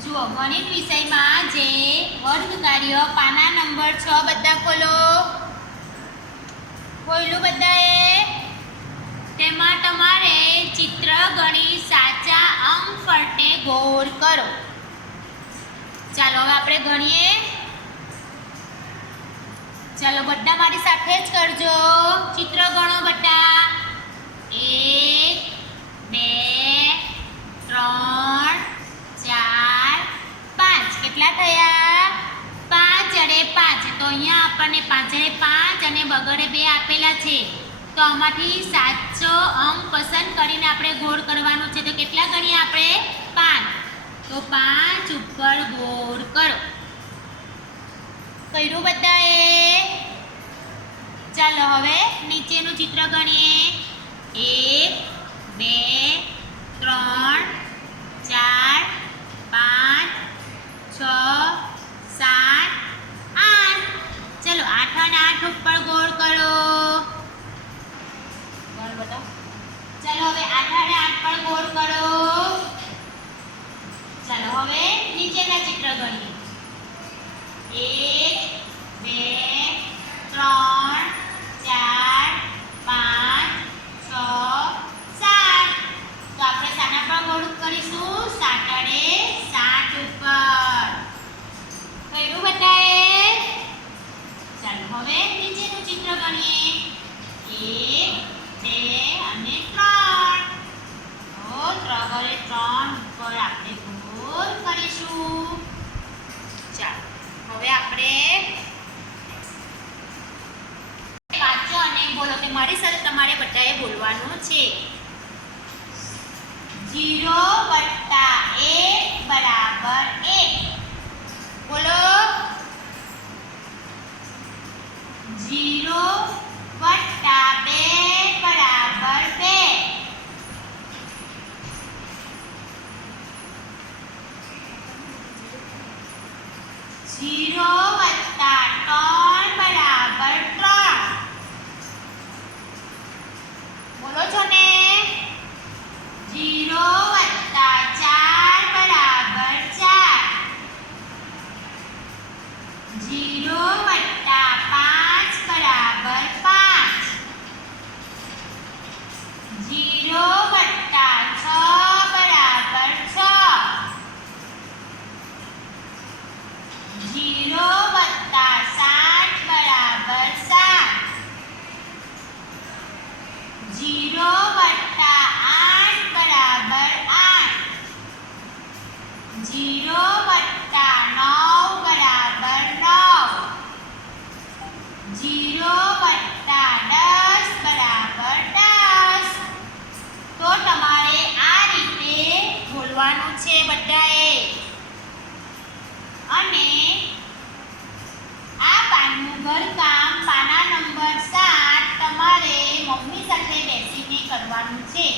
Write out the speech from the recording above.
જુઓ, ગણિત વિષયમાં જે વર્ગ કાર્ય પાના નંબર છ બધા ખોલો. ખોલ્યું બધાએ? તેમાં તમારે ચિત્ર ગણી સાચા અંક ફરતે ગોળ કરો. ચાલો, હવે આપણે ગણીએ. ચાલો, બધા મારી સાથે જ કરજો. ચિત્ર ગણો બધા. એક બે ત્રણ ચાર પાંચ કેટલા થયા પાંચ અને પાંચ તો અહીંયા આપણને પાંચ અને બગડે બે આપેલા છે. તો આમાંથી સાચો અંક પસંદ કરીને આપણે ગોળ કરવાનો છે. તો કેટલા ગણીએ આપણે? પાંચ. તો પાંચ ઉપર ગોળ કરો. કર્યું બધાએ? ચાલો હવે નીચેનું ચિત્ર ગણીએ. એક, બે, ત્રણ ચાર પાંચ છ સાત આઠ ચલો આઠ અને આઠ ઉપર ગોળ કરો ગણ બતાવો ચાલો હવે આઠ અને આઠ પર ગોળ કરો ચાલો હવે એક, બે ત્રણ ચાર પાંચ છ સાત તો આપણે સાના પર ગણું કરીશું સાતડે સાત ઉપર કર્યું બધાએ ચાલો હવે નીચેનું ચિત્ર ગણીએ એક બે અને ત્રણ. તો ત્રણ ત્રણ ઉપર આપણે ગોળ કરીશું ચાલો હવે આપણે વાંચો અને બોલો કે મારી સાથે તમારે બધાએ બોલવાનું છે. જીરો વત્તા એક બરાબર એક. બોલો. જીરો વત્તા બે બરાબર બે. જીરો વત્તા ત્રણ બરાબર ત્રણ બોલો છો ને જીરો વત્તા ચાર બરાબર ચાર જીરો વત્તા પાંચ બરાબર પાંચ જીરો વત્તા છ બરાબર છ જીરો વત્તા સાત બરાબર સાત જીરો વત્તા આઠ બરાબર આઠ જીરો વત્તા નવ બરાબર નવ જીરો વત્તા દસ બરાબર દસ તો તમારે આ રીતે બોલવાનું છે બધાએ. અને આ પાનનું ઘરકામ પાના નંબર સાત તમારે મમ્મી સાથે બેસીને કરવાનું છે.